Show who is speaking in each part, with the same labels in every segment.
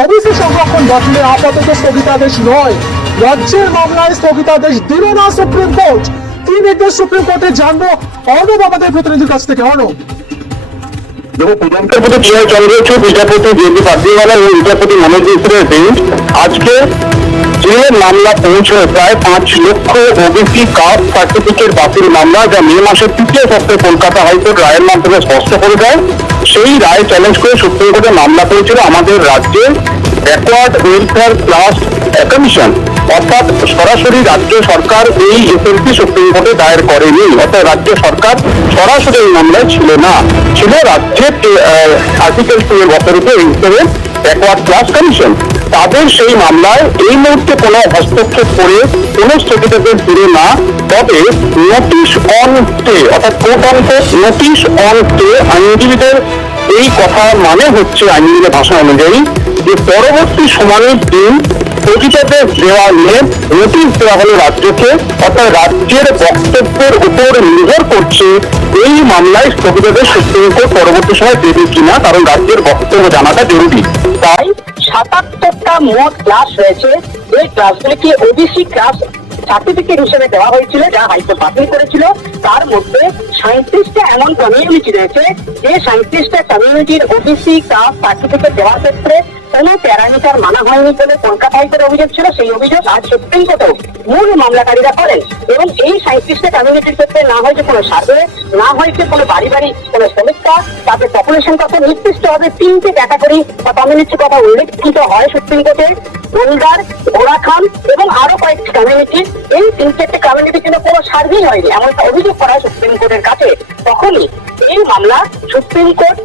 Speaker 1: OBC সংরক্ষণ বাতিলের আপাতত স্থগিতাদেশ নয়। রাজ্যের মামলায় স্থগিতাদেশ দিল না সুপ্রিম কোর্ট। কি নির্দেশ সুপ্রিম কোর্টে জানব? অর্ণব আমাদের প্রতিনিধির কাছ থেকে। অর্ণব।
Speaker 2: বিচারপতি বিচারপতি মনোজ মিশ্রের বেঞ্চ। আজকে যে মামলা পৌঁছয় প্রায় পাঁচ লক্ষ ওবিসি কাস্ট সার্টিফিকেট বাতিল মামলা যা মে মাসের তৃতীয় সপ্তাহে কলকাতা হাইকোর্ট রায়ের মাধ্যমে স্পষ্ট করে দেয়। সেই রায় চ্যালেঞ্জ করে সুপ্রিম কোর্টে মামলা করেছিল আমাদের রাজ্যে ব্যাকওয়ার্ড ওয়েলফেয়ার ক্লাস কমিশন অর্থাৎ সরাসরি রাজ্য সরকার এই এসএলপি সুপ্রিম কোর্টে দায়ের করেনি। অর্থাৎ রাজ্য সরকার সরাসরি এই মামলায় ছিল না। ছিল রাজ্যের আর্টিকেল টু এর অথরিটি হিসেবে ব্যাকওয়ার্ড ক্লাস কমিশন তাদের সেই মামলায় এই মুহূর্তে কোনো হস্তক্ষেপ করে কোনো স্থগিতাদেশ দিল না, তবে নোটিশ অন স্টে অর্থাৎ court on pay notice on stay আইনজীবীদের এই কথা মানে হচ্ছে আইনজীবীদের ভাষা অনুযায়ী যে পরবর্তী সময়ের দিন স্থগিতাদেশ দেওয়া নিয়ে নোটিশ দেওয়া হলো রাজ্যকে, অর্থাৎ রাজ্যের বক্তব্যের উপর নির্ভর করছে এই মামলায় স্থগিতাদেশ সুপ্রিম কোর্ট পরবর্তী সময় দেবে কিনা, কারণ রাজ্যের বক্তব্য জানাটা জরুরি।
Speaker 3: তাই সাতাত্তরটা মোট ক্লাস রয়েছে। এই ক্লাসগুলিকে ওবিসি ক্লাস সার্টিফিকেট হিসেবে দেওয়া হয়েছিল, যা হাইকোর্ট বাতিল করেছিল। তার মধ্যে সাঁত্রিশটা এমন কমিউনিটি রয়েছে, যে সাঁত্রিশটা কমিউনিটির ওবিসি ক্লাস সার্টিফিকেট দেওয়ার ক্ষেত্রে কোনো প্যারামিটার মানা হয়নি বলে কলকাতা হাইকোর্টের অভিযোগ ছিল। সেই অভিযোগ আজ সুপ্রিম কোর্টেও মূল মামলাকারীরা করেন এবং এই সাঁত্রিশটা কমিউনিটির ক্ষেত্রে না হয়েছে কোনো সার্ভে না হয়েছে কোনো বাড়ি বাড়ি কোনো সমীক্ষা তাদের পপুলেশন কত নির্দিষ্ট হবে তিনটে ক্যাটাগরি বা কমিউনিটির কথা উল্লেখিত হয় সুপ্রিম কোর্টে গোলদার ঘোড়াখান এবং আরও কয়েকটি কমিউনিটি এই তিন চারটে কমিউনিটির জন্য কোনো সার্ভেই হয়নি এমন একটা অভিযোগ করা সুপ্রিম কোর্টের কাছে। তখনই এই মামলা সুপ্রিম কোর্ট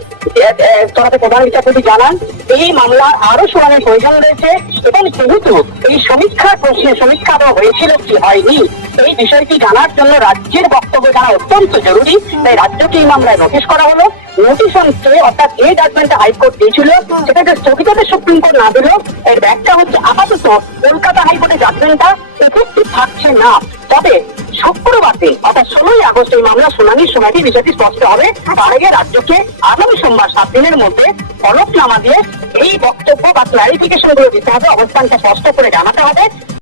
Speaker 3: তরফে প্রধান বিচারপতি জানান, এই মামলা আরও শুনানির প্রয়োজন রয়েছে এবং যেহেতু এই সমীক্ষা প্রশ্নে সমীক্ষা দেওয়া হয়েছিল কি হয়নি, এই বিষয়টি জানার জন্য রাজ্যের বক্তব্য জানা অত্যন্ত জরুরি। তাই রাজ্যকে এই মামলায় নোটিশ করা হলো। নোটিশ স্টে অর্থাৎ যে জাজমেন্টটা হাইকোর্ট দিয়েছিল, সেটাকে স্থগিততে সুপ্রিম কোর্ট না দিল এর ব্যাখ্যা হচ্ছে আপাতত কলকাতা হাইকোর্টে জাজমেন্টটা উপস্থিত থাকছে না। তবে শুক্রবার অর্থাৎ ষোলোই আগস্ট এই মামলা শুনানির সময়টি বিষয়টি স্পষ্ট হবে। তার আগে রাজ্যকে আগামী সোমবার সাত দিনের মধ্যে ফলকনামা দিয়ে এই বক্তব্য বা ক্লারিফিকেশনগুলো দিতে হবে। অবস্থানটা স্পষ্ট করে জানাতে হবে।